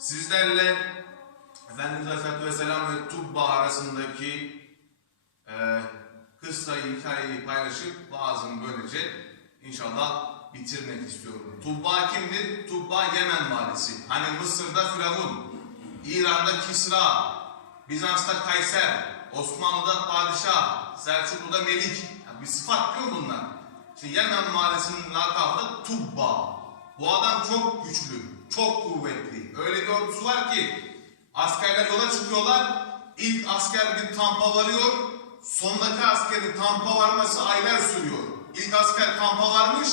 Sizlerle Efendimiz Aleyhisselatü Vesselam ve Tubba arasındaki e, kıssa hikayeyi paylaşıp vaazımı böylece inşallah bitirmek istiyorum. Tubba kimdir? Tubba Yemen valisi. Hani Mısır'da Firavun, İran'da Kisra, Bizans'ta Kayser, Osmanlı'da Padişah, Selçuklu'da Melik. Yani bir sıfat değil bunlar? İşte Yemen valisinin lakabı da Tubba. Bu adam çok güçlü, ordusu var ki askerler yola çıkıyorlar. İlk asker bir kampa varıyor. Sondaki askerin kampa varması aylar sürüyor. İlk asker kampa varmış.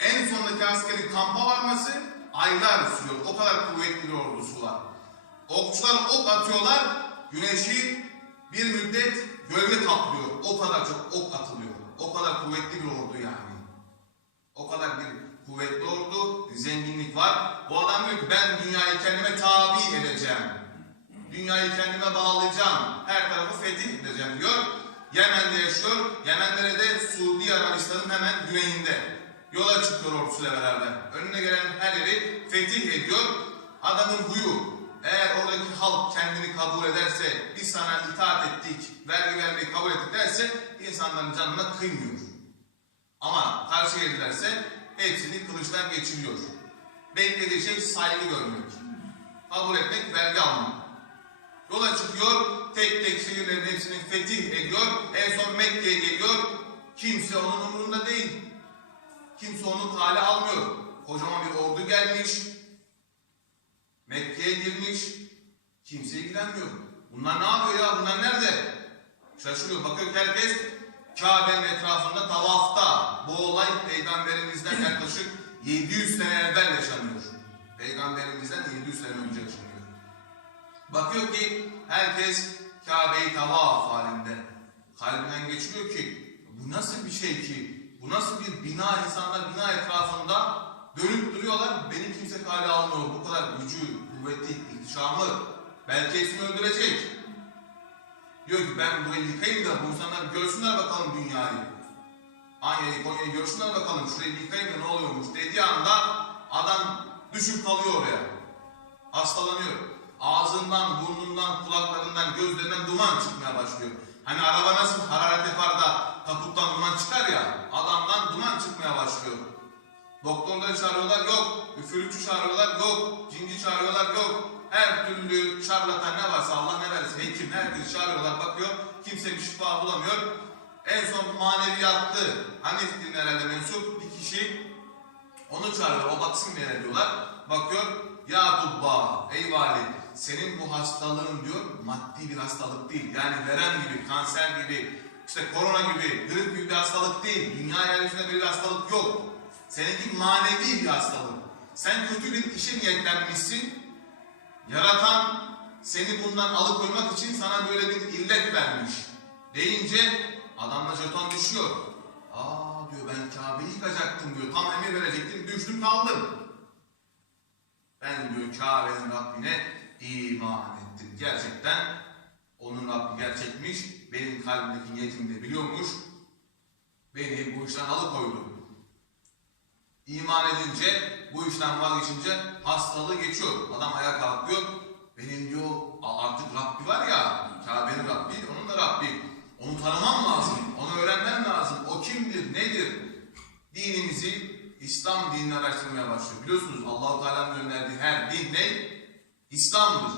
En sondaki askerin kampa varması aylar sürüyor. O kadar kuvvetli bir ordusu var. Okçular ok atıyorlar. Güneşi bir müddet gölge kaplıyor. O kadar çok ok atılıyor. O kadar kuvvetli bir ordu yani. O kadar bir kuvvetli ordu, var. Bu adam diyor ki ben dünyayı kendime tabi edeceğim. Dünyayı kendime bağlayacağım. Her tarafı fetih edeceğim diyor. Yemen'de yaşıyor. Yemen'de de Suudi Arabistan'ın hemen güneyinde. Yola çıkıyor ordusuyla beraber. Önüne gelen her yeri fetih ediyor. Adamın huyu eğer oradaki halk kendini kabul ederse, biz sana itaat ettik, vergi vermeyi kabul ettik derse insanların canına kıymıyor. Ama karşı gelirlerse hepsini kılıçtan geçiriyor. Beklediği şey saygı görmek. Kabul etmek, vergi almak. Yola çıkıyor, tek tek şehirlerin hepsini fetih ediyor. En son Mekke'ye geliyor. Kimse onun umurunda değil. Kimse onu kale almıyor. Kocaman bir ordu gelmiş. Mekke'ye girmiş. Kimse ilgilenmiyor. Bunlar ne yapıyor ya? Bunlar nerede? Şaşırıyor. Bakıyor herkes Kabe'nin etrafında tavafta. Bu olay peygamberimizden yaklaşık 700 sene evvel yaşanıyor. Peygamberimizden 700 sene önce yaşanıyor. Bakıyor ki herkes Kabe'yi tavaf halinde. Kalbinden geçiriyor ki bu nasıl bir şey ki? Bu nasıl bir bina insanlar bina etrafında dönüp duruyorlar. Beni kimse kale almıyor. Bu kadar gücü, kuvveti, ihtişamı. Belki hepsini öldürecek. Diyor ki ben burayı yıkayayım da bu insanlar görsünler bakalım dünyayı. Anya'yı, Konya'yı görsünler bakalım. Şurayı yıkayayım da ne oluyormuş dediği anda adam düşüp kalıyor oraya. Hastalanıyor. Ağzından, burnundan, kulaklarından, gözlerinden duman çıkmaya başlıyor. Hani araba nasıl hararet yapar da kaputtan duman çıkar ya, adamdan duman çıkmaya başlıyor. Doktorları çağırıyorlar yok, üfürükçü çağırıyorlar yok, cinci çağırıyorlar yok. Her türlü şarlatan ne varsa Allah ne verirse hekim herkesi çağırıyorlar bakıyor. Kimse bir şifa bulamıyor. En son maneviyattı. Hanif dinine herhalde mensup bir kişi onu çağırıyor, o baksın diye diyorlar. Bakıyor, ya Tubba, ey vali, senin bu hastalığın diyor, maddi bir hastalık değil. Yani verem gibi, kanser gibi, işte korona gibi, grip gibi bir hastalık değil. Dünya yeryüzünde böyle bir hastalık yok. Seninki manevi bir hastalık. Sen kötü bir işe niyetlenmişsin. Yaratan seni bundan alıkoymak için sana böyle bir illet vermiş. Deyince adamla jeton düşüyor. Aa diyor ben Kabe'yi yıkacaktım diyor. Tam emir verecektim. Düştüm kaldım. Ben diyor Kabe'nin Rabbine iman ettim. Gerçekten onun Rabbi gerçekmiş. Benim kalbimdeki niyetimi de biliyormuş. Beni bu işten alıkoydu. İman edince, bu işten vazgeçince hastalığı geçiyor. Adam ayağa kalkıyor. Benim diyor artık Rabbi var ya, Kabe'nin Rabbi, onun da Rabbi. Onu tanımam lazım, onu öğrenmem lazım. O kimdir, nedir? Dinimizi, İslam dinini araştırmaya başlıyor. Biliyorsunuz Allah-u Teala'nın gönderdiği her din ne? İslam'dır.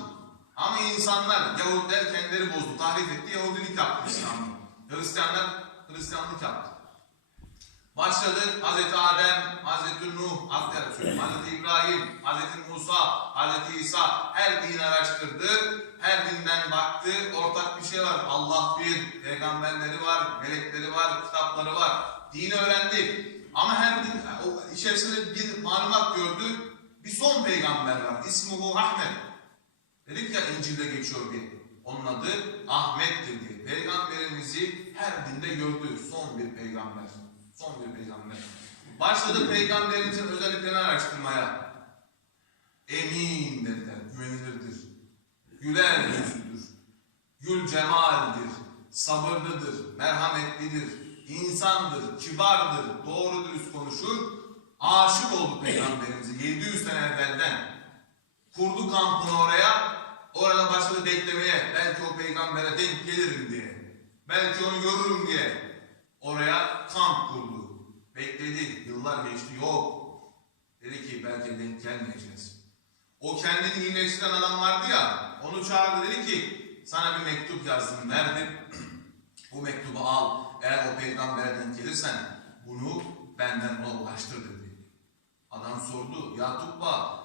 Ama insanlar, Yahudiler kendileri bozdu, tahrif etti, Yahudilik yaptı İslam'ı. Hristiyanlar Hristiyanlık yaptı. Başladı Hazreti Adem, Hazreti Nuh, Hazreti İbrahim, Hazreti Musa, Hazreti İsa her dini araştırdı. Her dinden baktı. Ortak bir şey var. Allah bir, peygamberleri var, melekleri var, kitapları var. Dini öğrendi. Ama her din içerisinde bir malumat gördü. Bir son peygamber var. İsmuhu Ahmet. Dedik ya İncil'de geçiyor bir. Onun adı Ahmet'tir diye. Peygamberimizi her dinde gördü. Son bir peygamber. Son bir peygamber. Başladı peygamberimizin özelliklerini araştırmaya. Emin dediler, güvenilirdir. Güler yüzlüdür. Gül cemaldir. Sabırlıdır, merhametlidir. İnsandır, kibardır, doğru dürüst konuşur. Aşık oldu peygamberimize 700 sene evvelden. Kurdu kampını oraya. Orada başladı beklemeye. Belki o peygambere denk gelirim diye. Belki onu görürüm diye. Oraya kamp kurdu. Bekledi. Yıllar geçti. Yok. Dedi ki belki denk gelmeyeceğiz. O kendini iyileştiren adam vardı ya. Onu çağırdı dedi ki sana bir mektup yazdım verdim. Bu mektubu al. Eğer o peygambere denk gelirsen bunu benden ona ulaştır dedi. Adam sordu. Ya Tubba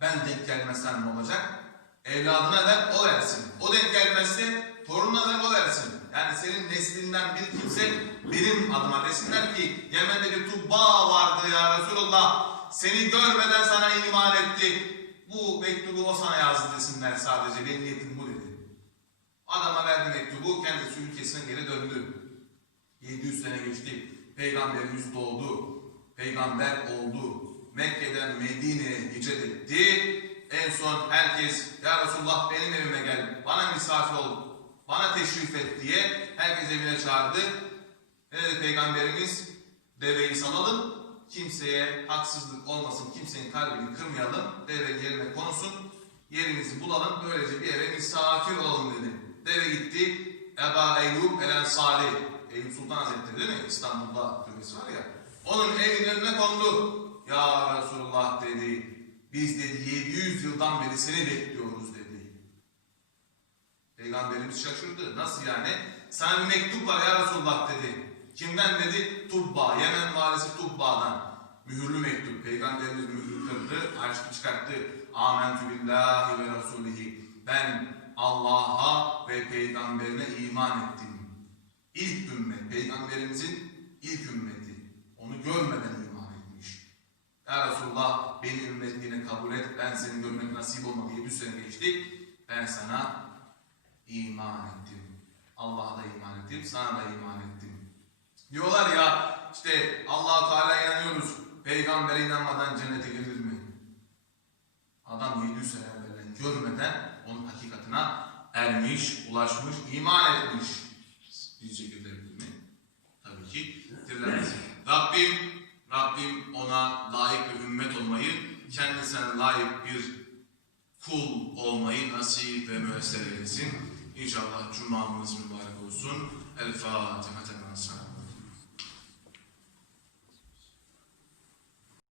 ben denk gelmezsem ne olacak? Evladına ver o versin. O denk gelmezse torununa ver o versin. Yani senin neslinden bir kimse benim adıma desinler ki Yemen'de bir Tubba vardı ya Resulullah. Seni görmeden sana iman etti. Bu mektubu o sana yazdı desinler sadece. Benim niyetim bu dedi. Adama verdi mektubu. Kendisi ülkesine geri döndü. 700 sene geçti. Peygamberimiz doğdu. Peygamber oldu. Mekke'den Medine'ye hicret etti. En son herkes ya Resulullah benim evime gel. Bana misafir ol. Bana teşrif et diye herkes evine çağırdı. Ne dedi Peygamberimiz? Deveyi salalım. Kimseye haksızlık olmasın. Kimsenin kalbini kırmayalım. Deve yerine konsun. Yerimizi bulalım. Böylece bir eve misafir olalım dedi. Deve gitti. Eba Eyyub el Ensari. Eyüp Sultan Hazretleri değil mi? İstanbul'da türbesi var ya. Onun evinin önüne kondu. Ya Resulullah dedi. Biz dedi 700 yıldan beri seni bekliyoruz dedi. Peygamberimiz şaşırdı. Nasıl yani? Sana bir mektup var ya Resulullah dedi. Kimden dedi? Tubba. Yemen valisi Tubba'dan. Mühürlü mektup. Peygamberimiz mühürlü kırdı. Açtı çıkarttı. Amentü billahi ve rasulihi. Ben Allah'a ve peygamberine iman ettim. İlk ümmet. Peygamberimizin ilk ümmeti. Onu görmeden iman etmiş. Ya Resulullah beni ümmetliğine kabul et. Ben seni görmek nasip olmadı. 700 sene geçti. Ben sana iman ettim. Allah'a da iman ettim, sana da iman ettim. Diyorlar ya işte allah Teala inanıyoruz. Peygambere inanmadan cennete girir mi? Adam 700 sene evvelden görmeden ermiş, ulaşmış, iman etmiş. Bizce girilebilir mi? Tabii ki girilemez. Rabbim, Rabbim ona layık bir ümmet olmayı, kendisine layık bir kul olmayı nasip ve müessir eylesin. İnşallah cumamız mübarek olsun. El Fatiha.